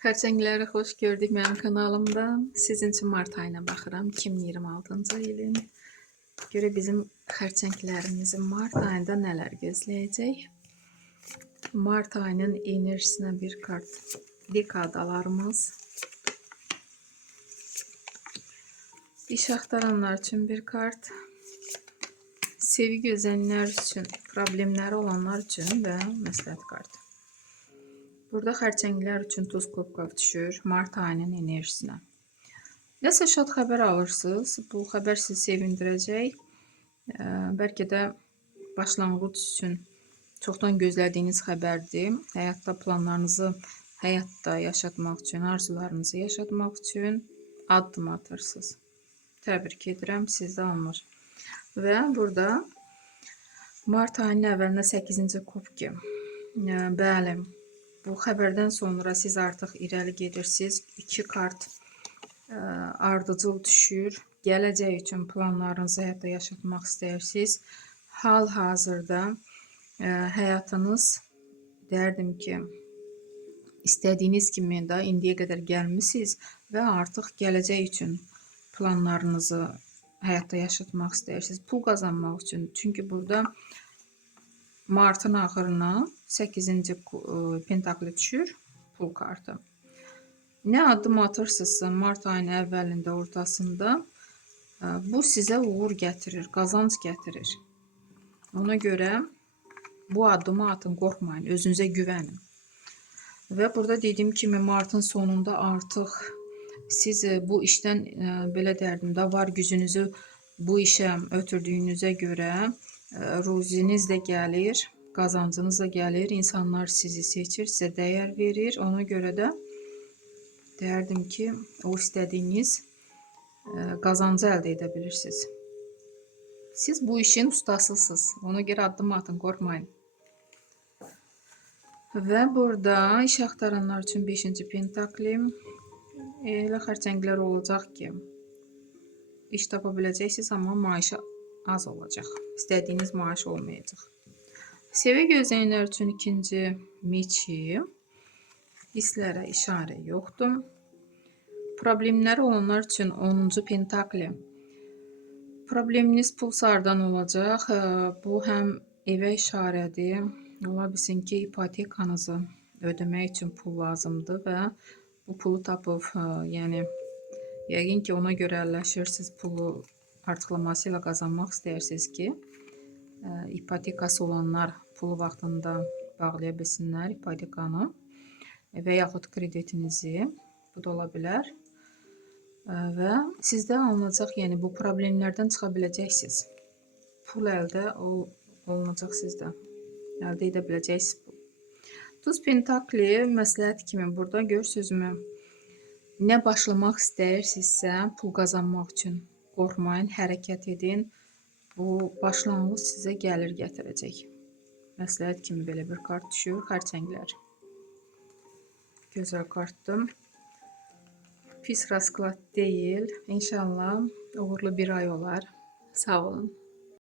Xərçəngləri xoş gördük mənim kanalımda. Sizin üçün mart ayına baxıram. 2026-cı ilin. Görə bizim xərçənglərimizin mart ayında nələr gözləyəcək? Mart ayının enerjisinə bir kart. Dekadalarımız. İş axtaranlar üçün bir kart. Sevgi gözləyənlər üçün, problemləri olanlar üçün və məsləhət kartı. Burada xərçənglər üçün tuz kubkov düşür mart ayının enerjisinə. Nəsə şad xəbər alırsınız. Bu xəbər sizi sevindirəcək. Bəlkə də başlanğıc üçün çoxdan gözlədiyiniz xəbərdir. Həyatda planlarınızı həyatda yaşatmaq üçün, arzularınızı yaşatmaq üçün addım atırsınız. Təbrik edirəm, sizdə alınır. Və burada mart ayının əvvəlində 8-ci kubki. Bəli, bu xəbərdən sonra siz artıq irəli gedirsiniz. 2 kart ardıcıl düşür. Gələcək üçün planlarınızı həyatda yaşatmaq istəyirsiniz. Hal-hazırda həyatınız derdim ki, istədiyiniz kimi də indiyə qədər gəlmisiniz və artıq gələcək üçün planlarınızı həyatda yaşatmaq istəyirsiniz. Pul qazanmaq üçün. Çünki burada martın axırına 8-ci pentakli düşür, pul kartı. Nə addım atırsınızsa mart ayının əvvəlində, ortasında bu sizə uğur gətirir, qazanc gətirir. Ona görə bu addımı atın, qorxmayın, özünüzə güvənin. Və burada dediyim kimi martın sonunda artıq siz bu işdən belə dərdim də var gücünüzü bu işə ötürdüyünüzə görə ruziniz də gəlir, qazancınız da gəlir, insanlar sizi seçir, sizə dəyər verir. Ona görə də derdim ki, o istədiyiniz qazancı əldə edə bilirsiniz. Siz bu işin ustasısınız. Ona görə addım atın, qorxmayın. Və burada iş axtaranlar üçün 5-ci pentakli. Elə xərçənglər olacaq ki, iş tapa biləcəksiniz, amma maaşı az olacaq. İstədiyiniz maaş olmayacaq. Sevgi gözləyənlər üçün 2-ci meçi. Hisslərə işarə yoxdur. Problemləri olanlar üçün 10-cu pentakli. Probleminiz pulsardan olacaq. Bu həm evə işarədir. Ola bilsin ki, ipotekanızı ödəmək üçün pul lazımdır və bu pulu tapıb, yəni yəqin ki, ona görə əlləşirsiniz, pulu artıqlaması ilə qazanmaq istəyirsiniz ki, ipotekası olanlar pulu vaxtında bağlaya bilsinlər ipotekanı və yaxud kreditinizi, bu da ola bilər. Və sizdə alınacaq, yəni bu problemlərdən çıxa biləcəksiniz. Pul əldə olunacaq sizdə. Əldə edə biləcəksiniz pul. Tuz pentakli məsləhət kimi burada görürsünüzmü? Nə başlamaq istəyirsinizsə pul qazanmaq üçün qorxmayın, hərəkət edin. Bu başlanğıc sizə gəlir gətirəcək. Məsləhət kimi belə bir kart düşür, xərçənglər. Gözəl kartdır. Pis rasklad deyil. İnşallah uğurlu bir ay olar. Sağ olun.